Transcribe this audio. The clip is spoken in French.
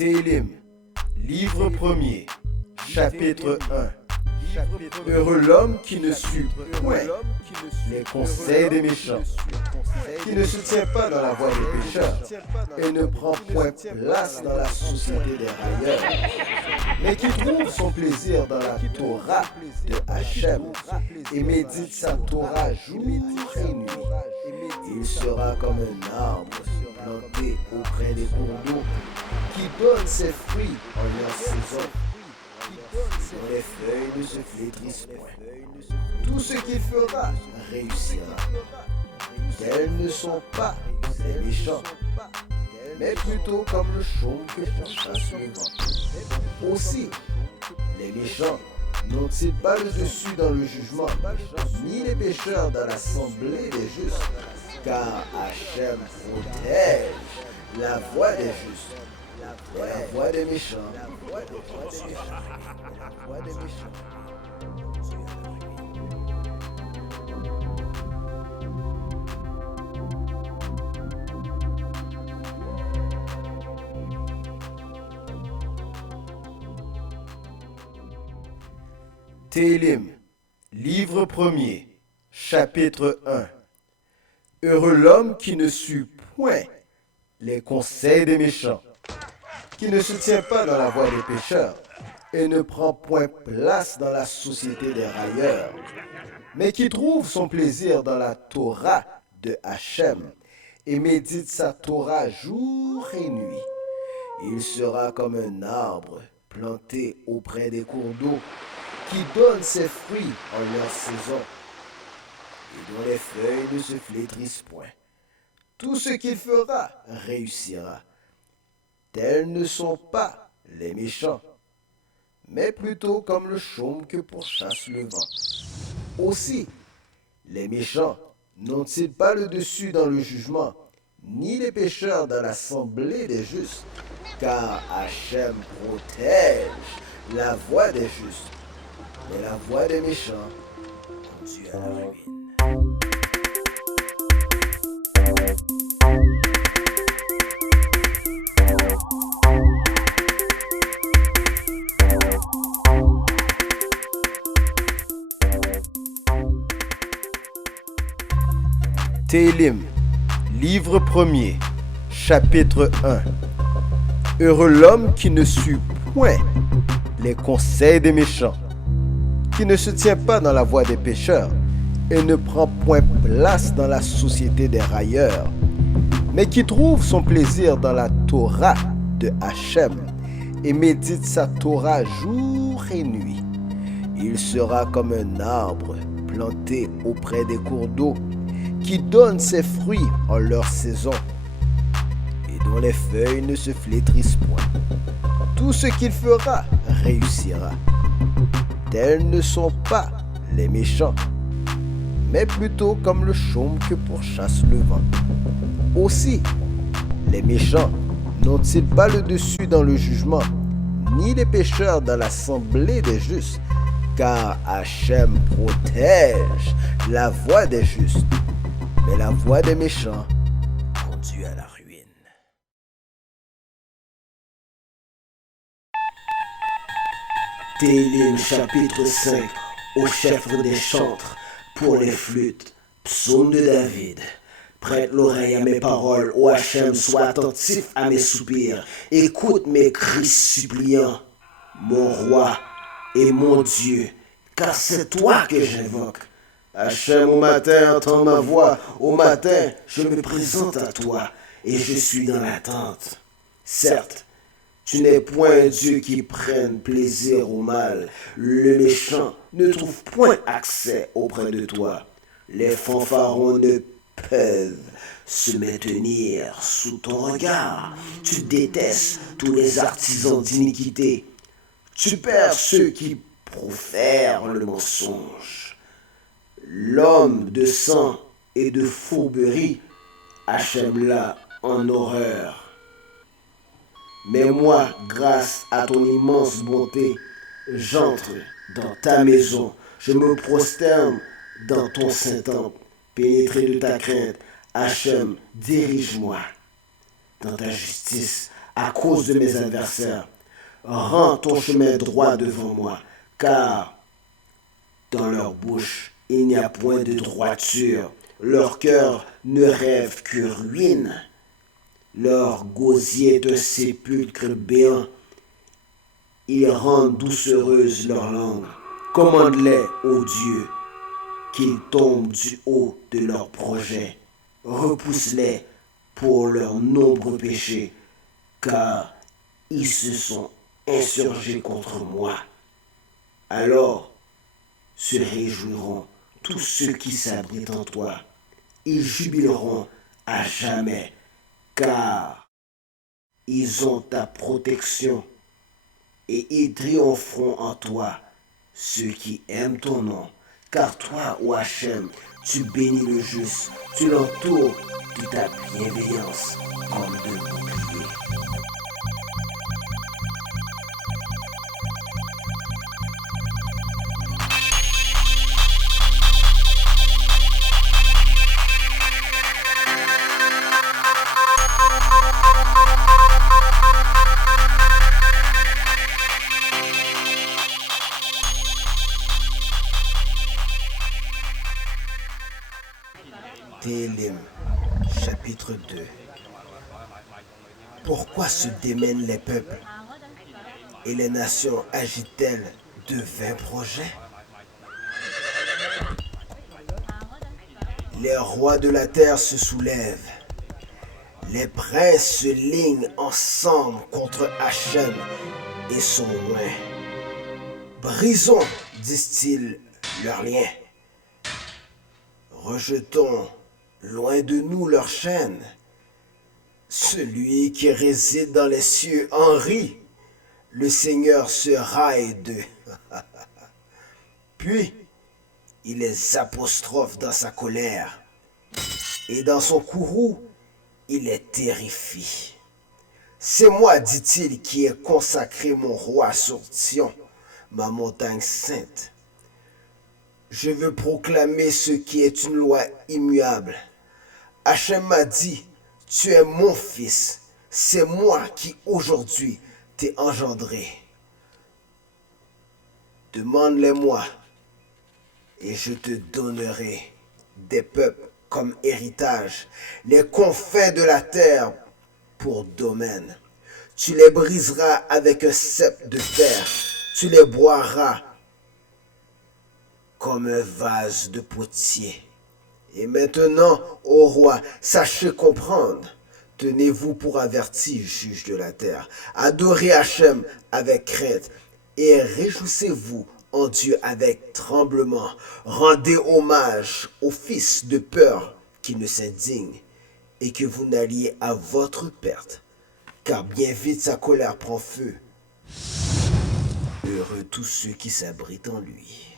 Télim, livre premier, chapitre 1. Heureux l'homme qui ne suit point les conseils des méchants, qui ne se tient pas dans la voie des pécheurs et ne prend point place dans la société des railleurs, mais qui trouve son plaisir dans la Torah de Hachem et médite sa Torah jour et nuit. Il sera comme un arbre planté auprès des cours d'eau qui donne ses fruits en leur saison. Dont les feuilles ne se flétrissent point. Tout ce qu'il fera réussira. Tels ne sont pas les méchants, mais plutôt comme le chaume que pourchasse le vent. Aussi, les méchants n'ont-ils pas le dessus dans le jugement, ni les pécheurs dans l'assemblée des justes, car Hachem protège la voie des justes. Et la voix des méchants. Télim, livre premier, chapitre 1. Heureux l'homme qui ne suit point les conseils des méchants, qui ne se tient pas dans la voie des pécheurs et ne prend point place dans la société des railleurs, mais qui trouve son plaisir dans la Torah de Hachem et médite sa Torah jour et nuit. Il sera comme un arbre planté auprès des cours d'eau qui donne ses fruits en leur saison et dont les feuilles ne se flétrissent point. Tout ce qu'il fera réussira. Tels ne sont pas les méchants, mais plutôt comme le chaume que pourchasse le vent. Aussi, les méchants n'ont-ils pas le dessus dans le jugement, ni les pécheurs dans l'assemblée des justes, car Hachem protège la voie des justes, mais la voie des méchants conduit à la ruine. Télim, livre premier, chapitre 1. Heureux l'homme qui ne suit point les conseils des méchants, qui ne se tient pas dans la voie des pécheurs et ne prend point place dans la société des railleurs, mais qui trouve son plaisir dans la Torah de Hachem et médite sa Torah jour et nuit. Il sera comme un arbre planté auprès des cours d'eau qui donne ses fruits en leur saison et dont les feuilles ne se flétrissent point. Tout ce qu'il fera réussira. Tels ne sont pas les méchants, mais plutôt comme le chaume que pourchasse le vent. Aussi, les méchants n'ont-ils pas le dessus dans le jugement, ni les pécheurs dans l'assemblée des justes, car Hachem protège la voie des justes, mais la voie des méchants conduit à la ruine. Télim chapitre 5, au chef des chantres, pour les flûtes, psaume de David. Prête l'oreille à mes paroles, ô Hachem, sois attentif à mes soupirs, écoute mes cris suppliants, mon roi et mon Dieu, car c'est toi que j'invoque. Hachem, au matin, entends ma voix. Au matin, je me présente à toi et je suis dans l'attente. Certes, tu n'es point un Dieu qui prenne plaisir au mal. Le méchant ne trouve point accès auprès de toi. Les fanfarons ne peuvent se maintenir sous ton regard. Tu détestes tous les artisans d'iniquité. Tu perds ceux qui profèrent le mensonge. L'homme de sang et de fourberie, Hachem l'a en horreur. Mais moi, grâce à ton immense bonté, j'entre dans ta maison, je me prosterne dans ton saint temple. Pénétré de ta crainte, Hachem, dirige-moi dans ta justice à cause de mes adversaires. Rends ton chemin droit devant moi, car dans leur bouche, il n'y a point de droiture. Leur cœur ne rêve que ruine. Leur gosier est un sépulcre béant. Ils rendent doucereuse leur langue. Commande-les, ô Dieu, qu'ils tombent du haut de leurs projets. Repousse-les pour leurs nombreux péchés, car ils se sont insurgés contre moi. Alors se réjouiront tous ceux qui s'abritent en toi. Ils jubileront à jamais, car ils ont ta protection et ils triompheront en toi, ceux qui aiment ton nom. Car toi, ô Hachem, tu bénis le juste, tu l'entoures de ta bienveillance comme de bouclier. Télim, chapitre 2. Pourquoi se démènent les peuples et les nations agitent-elles de vains projets? Les rois de la terre se soulèvent, les princes se lignent ensemble contre Hachem et son loin. Brisons, disent-ils, leurs liens. Rejetons loin de nous leurs chaînes. Celui qui réside dans les cieux en rit. Le Seigneur se raille d'eux. Puis, il les apostrophe dans sa colère. Et dans son courroux, il les terrifie. C'est moi, dit-il, qui ai consacré mon roi sur Sion, ma montagne sainte. Je veux proclamer ce qui est une loi immuable. Hachem m'a dit, tu es mon fils, c'est moi qui aujourd'hui t'ai engendré. Demande-les-moi, et je te donnerai des peuples comme héritage, les confins de la terre pour domaine. Tu les briseras avec un cep de fer, tu les boiras comme un vase de potier. Et maintenant, ô roi, sachez comprendre. Tenez-vous pour averti, juge de la terre. Adorez Hachem avec crainte et réjouissez-vous en Dieu avec tremblement. Rendez hommage au fils de peur qui ne s'indigne et que vous n'alliez à votre perte, car bien vite sa colère prend feu. Heureux tous ceux qui s'abritent en lui.